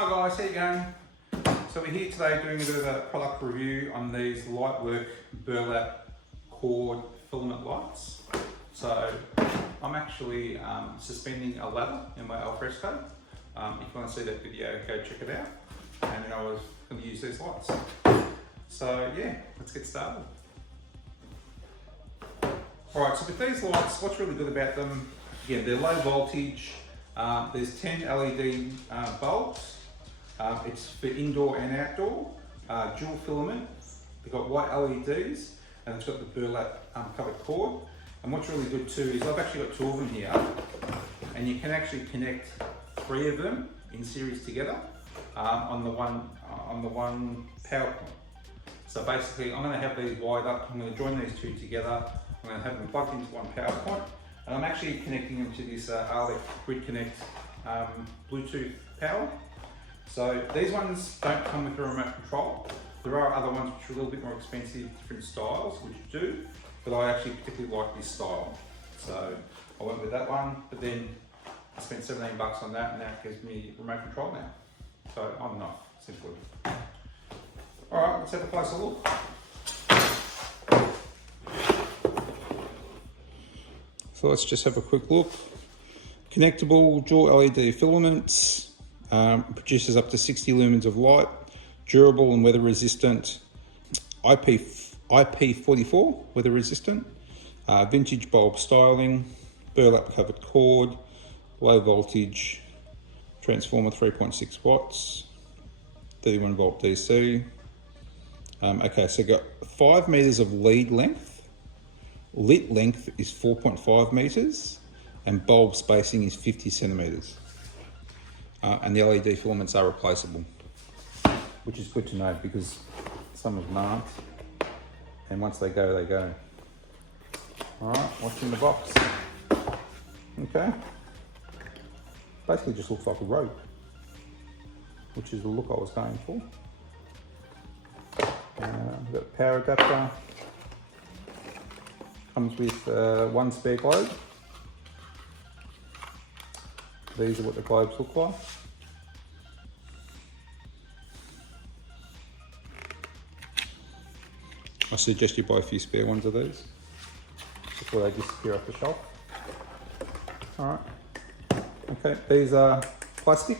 Hi guys, how you going? So we're here today doing a bit of a product review on these Lytworx Burlap cord filament lights. So I'm actually suspending a ladder in my alfresco. If you want to see that video, go check it out. And then I was going to use these lights. So yeah, let's get started. Alright, so with these lights, what's really good about them, again, they're low voltage. There's 10 LED bulbs. It's for indoor and outdoor, dual filament. They've got white LEDs and it's got the burlap covered cord. And what's really good too is I've actually got 2 of them here, and you can actually connect 3 of them in series together on the one power point. So basically, I'm going to have these wired up. I'm going to join these 2 together. I'm going to have them plugged into one power point, and I'm actually connecting them to this Abela Grid Connect Bluetooth power. So these ones don't come with a remote control. There are other ones which are a little bit more expensive, different styles, which do, but I actually particularly like this style. So I went with that one, but then I spent 17 bucks on that, and that gives me remote control now. So I'm not, simply. All right, let's have a closer look. So let's just have a quick look. Connectable dual LED filaments. Produces up to 60 lumens of light, durable and weather resistant, IP44 weather resistant, vintage bulb styling, burlap covered cord, low voltage, transformer 3.6 watts, 31 volt DC. Okay, so got 5 meters of lead length, lit length is 4.5 meters, and bulb spacing is 50 centimeters. And the LED filaments are replaceable, which is good to know because some of them aren't, and once they go, they go. All right, what's in the box? Okay, basically just looks like a rope, which is the look I was going for. We've got a power adapter, comes with 1 spare globe. These are what the globes look like. I suggest you buy a few spare ones of these before they disappear off the shelf. All right. Okay, these are plastic.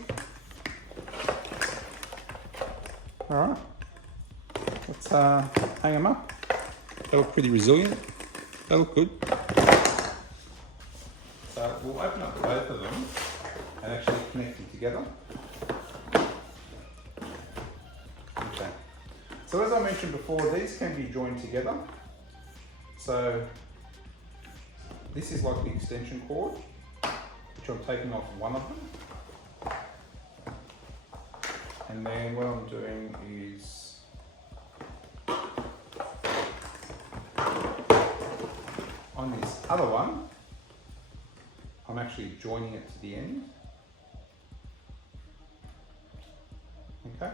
All right. Let's hang them up. They look pretty resilient. They look good. So we'll open up both of them and actually connect them together. Okay. So as I mentioned before, these can be joined together. So this is like the extension cord, which I'm taking off one of them. And then what I'm doing is on this other one, I'm actually joining it to the end. Okay,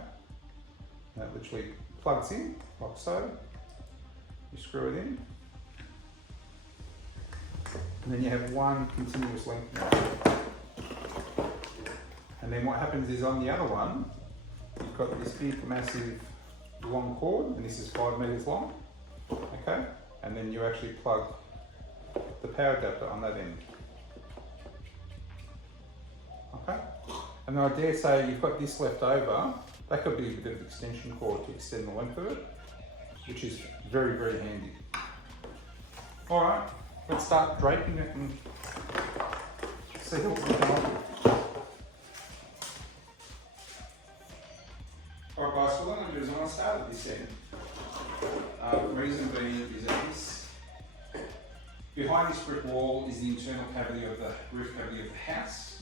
that literally plugs in like so. You screw it in, and then you have one continuous length now. And then what happens is on the other one, you've got this big, massive, long cord, and this is 5 meters long. Okay, and then you actually plug the power adapter on that end. Okay, and then I dare say you've got this left over. That could be a bit of extension cord to extend the length of it, which is very, very handy. All right, let's start draping it and see what's going on. All right, guys, so what I'm going to do is I'm going to start at this end. The reason being is that this, behind this brick wall is the internal cavity of the roof cavity of the house.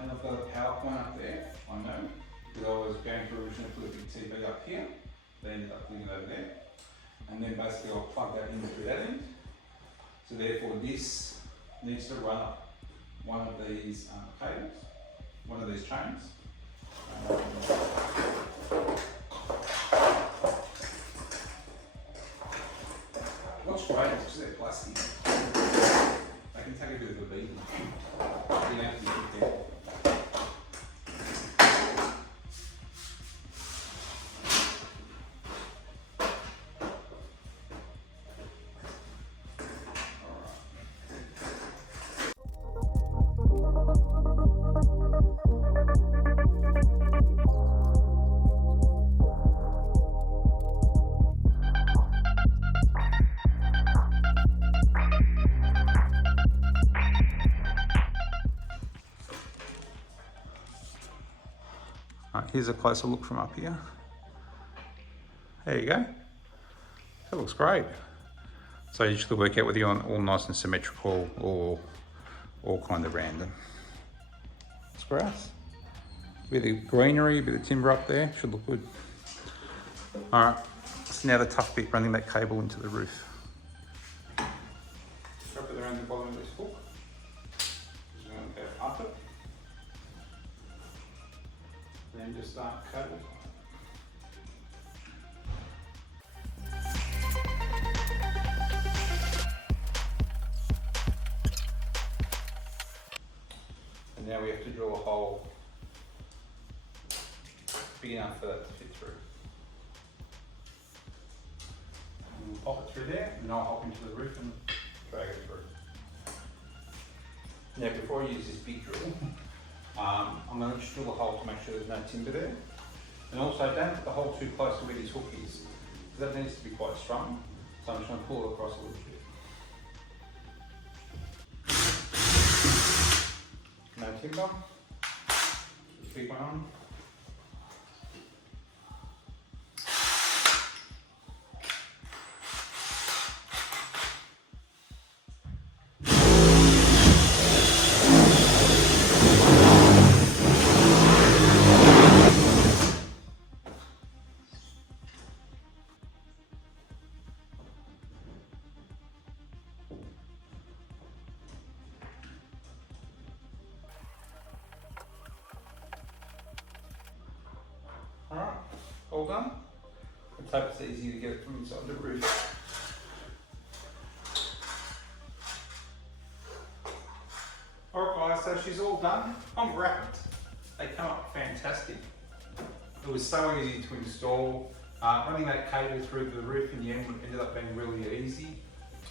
And I've got a power point up there, I know, because I was going to originally put a big TV up here, they ended up putting it over there. And then basically I'll plug that in through that end. So therefore this needs to run up one of these cables, one of these chains. What's great is because they're plastic, they can take a bit of a beating. You have to be careful. here's a closer look from up here. There you go. That looks great. So you just have to work out whether you want all nice and symmetrical or all kind of random. It's grass. A bit of greenery, a bit of timber up there, should look good. All right, so now the tough bit, running that cable into the roof. Wrap it around the bottom of this hook. Just going to go up it. And then just start cable. And now we have to drill a hole big enough for that to fit through. And we'll pop it through there, and I'll hop into the roof and drag it through. Now before I use this big drill, I'm going to just drill a hole to make sure there's no timber there. And also don't put the hole too close to where this hook is, because that needs to be quite strong. So I'm just going to pull it across a little bit. No timber, just big one on. Alright, all done. Let's hope it's easy to get it from inside the roof. Alright guys, so she's all done. I'm wrapped. They come up fantastic. It was so easy to install. Running that cable through the roof in the end ended up being really easy.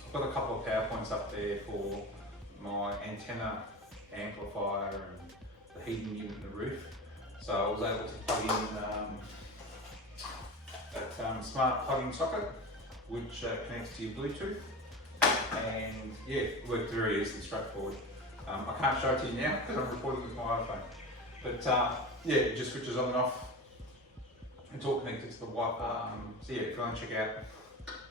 I've got a couple of power points up there for my antenna, amplifier and the heating unit in the roof. So I was able to plug in that smart plug-in socket, which connects to your Bluetooth, and yeah, it worked very easy and straightforward. I can't show it to you now because I'm recording with my iPhone, but yeah, it just switches on and off. It's all connected to the Wi-Fi. So yeah, if you want to check out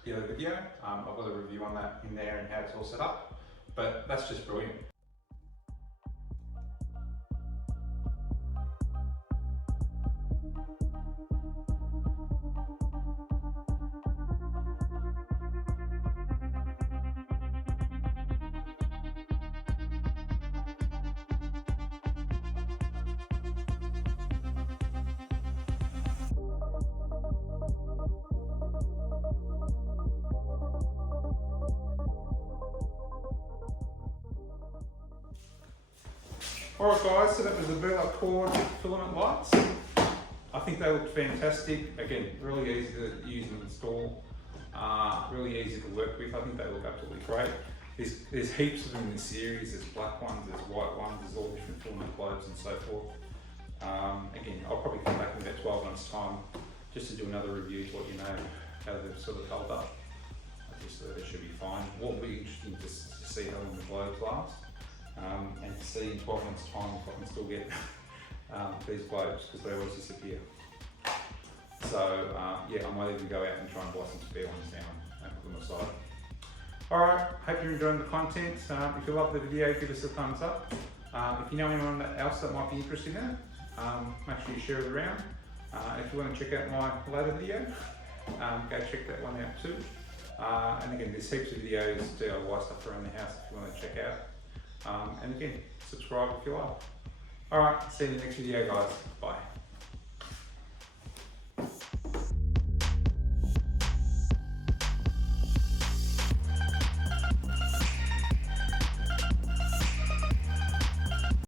the other video, I've got a review on that in there and how it's all set up, but that's just brilliant. Alright guys, so that was the Burlap cord filament lights. I think they look fantastic. Again, really easy to use and install. Really easy to work with. I think they look absolutely great. There's heaps of them in this series. There's black ones, there's white ones, there's all different filament globes and so forth. Again, I'll probably come back in about 12 months time just to do another review to let you know how they've sort of held up. I just thought they should be fine. What will be interesting to see how long the globes last. And to see in 12 months time if I can still get these globes, because they always disappear. So yeah, I might even go out and try and buy some spare ones now and put them aside. Alright, hope you're enjoying the content. If you love the video, give us a thumbs up. If you know anyone else that might be interested in it, make sure you share it around. If you want to check out my later video, go check that one out too. And again, there's heaps of videos, DIY stuff around the house if you want to check out. And again, subscribe if you like. Alright, see you in the next video guys. Bye.